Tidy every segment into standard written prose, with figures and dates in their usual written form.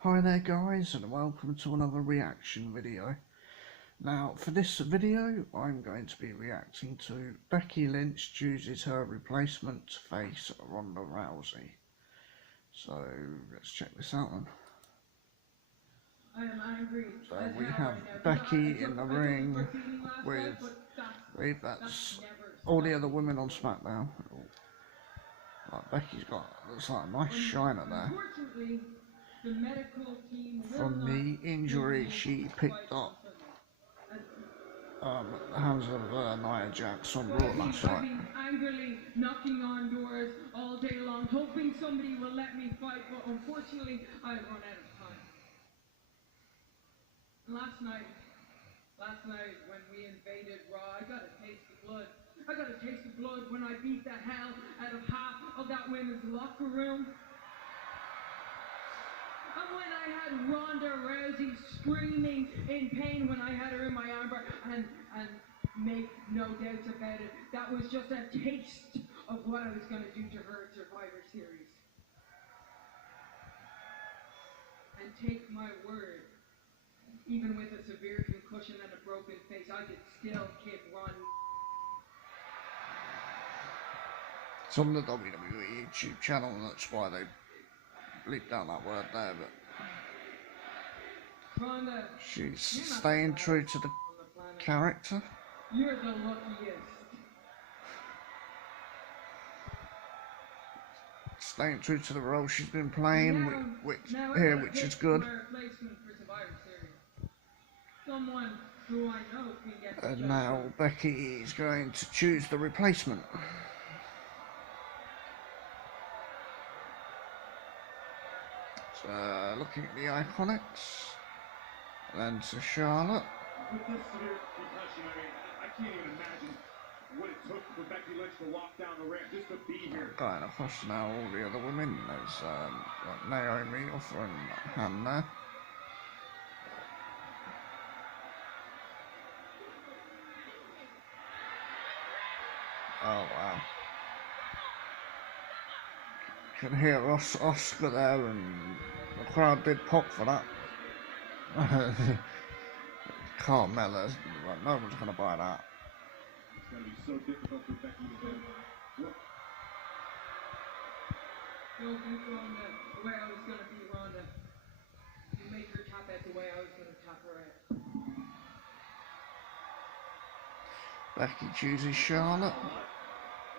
Hi there guys, and welcome to another reaction video. Now for this video I'm going to be reacting to Becky Lynch chooses her replacement to face Ronda Rousey. So let's check this out then. I am angry. So we have Becky in the ring with, I believe that's all the other women on SmackDown. Like Becky's got, looks like a nice shiner there. The medical team From the injury she picked up at the hands of Nia Jax on Raw last night. I've been angrily knocking on doors all day long, hoping somebody will let me fight, but unfortunately I've run out of time. Last night when we invaded Raw, I got a taste of blood. I got a taste of blood when I beat the hell out of half of that women's locker room. And when I had Ronda Rousey screaming in pain when I had her in my armbar, and make no doubts about it, that was just a taste of what I was going to do to her at Survivor Series. And take my word, even with a severe concussion and a broken face, I could still keep running. It's on the WWE YouTube channel, and that's why they bleeped out that word there, but Ronda, she's staying true to the character. You're the luckiest. Staying true to the role she's been playing, which is good. Someone who I know can get the And job now done. Becky is going to choose the replacement. So looking at the Iconics, and then to Charlotte. With this severe concussion, I can't even imagine what it took for Becky Lynch to walk down the ramp just to be here. Going across now all the other women. There's like Naomi offering a hand there. Oh wow. You can hear Oscar there, and the crowd did pop for that. Carmella, like, no one's going to buy that. It's going to be so difficult for Becky to do. Don't beat Ronda the way I was going to beat Ronda. You make her tap out the way I was going to tap her out. Becky chooses Charlotte.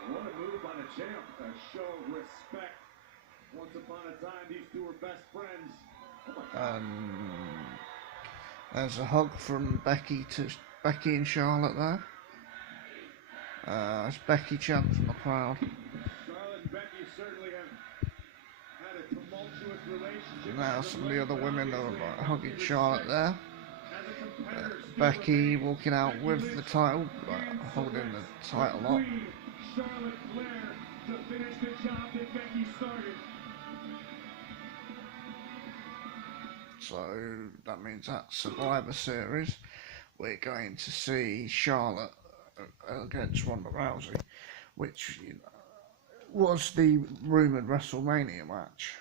What a move by the champ. A show of respect. Once upon a time, these two were best friends. There's a hug from Becky and Charlotte there. It's Becky chant from the crowd. Charlotte and Becky certainly have had a tumultuous relationship. Now some of the other women are like hugging Charlotte there. Becky walking out with the title, holding the title up. Charlotte Flair to finish the job that Becky started. So that means that Survivor Series, we're going to see Charlotte against Ronda Rousey, which was the rumoured WrestleMania match.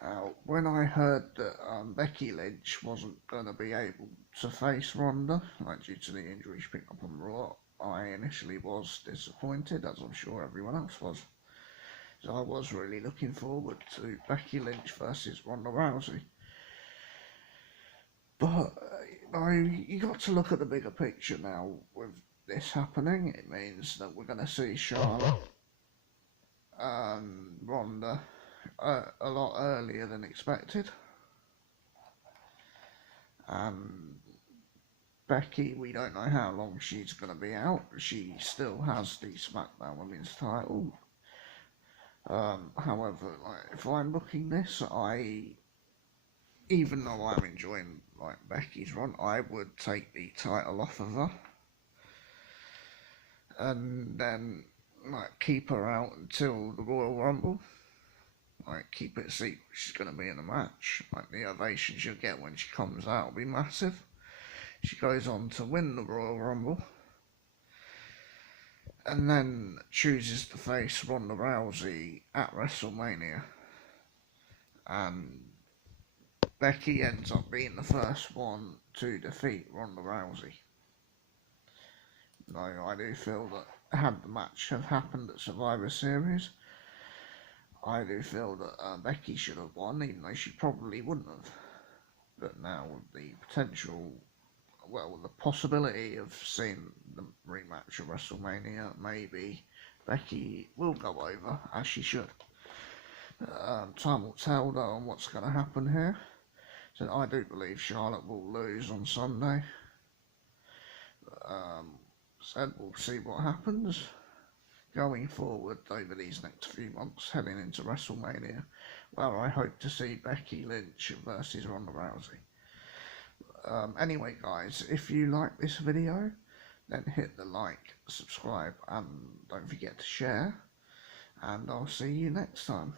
Now, when I heard that Becky Lynch wasn't going to be able to face Ronda, like due to the injury she picked up on Raw, I initially was disappointed, as I'm sure everyone else was. So I was really looking forward to Becky Lynch versus Ronda Rousey. But you got to look at the bigger picture now with this happening. It means that we're going to see Charlotte and Ronda a lot earlier than expected. Becky, we don't know how long she's going to be out. She still has the SmackDown Women's title. However, like, if I'm booking this, even though I'm enjoying like Becky's run, I would take the title off of her, and then like keep her out until the Royal Rumble. Like keep it secret she's going to be in the match. Like the ovation she'll get when she comes out will be massive. She goes on to win the Royal Rumble, and then chooses to face Ronda Rousey at WrestleMania. and Becky ends up being the first one to defeat Ronda Rousey. No, I do feel that had the match have happened at Survivor Series, I do feel that Becky should have won, even though she probably wouldn't have. But now with the potential, well, the possibility of seeing the rematch of WrestleMania, maybe Becky will go over, as she should. Time will tell, though, on what's going to happen here. So I do believe Charlotte will lose on Sunday. So we'll see what happens going forward over these next few months, heading into WrestleMania, where I hope to see Becky Lynch versus Ronda Rousey. Anyway, guys, if you like this video, then hit the like, subscribe, and don't forget to share. And I'll see you next time.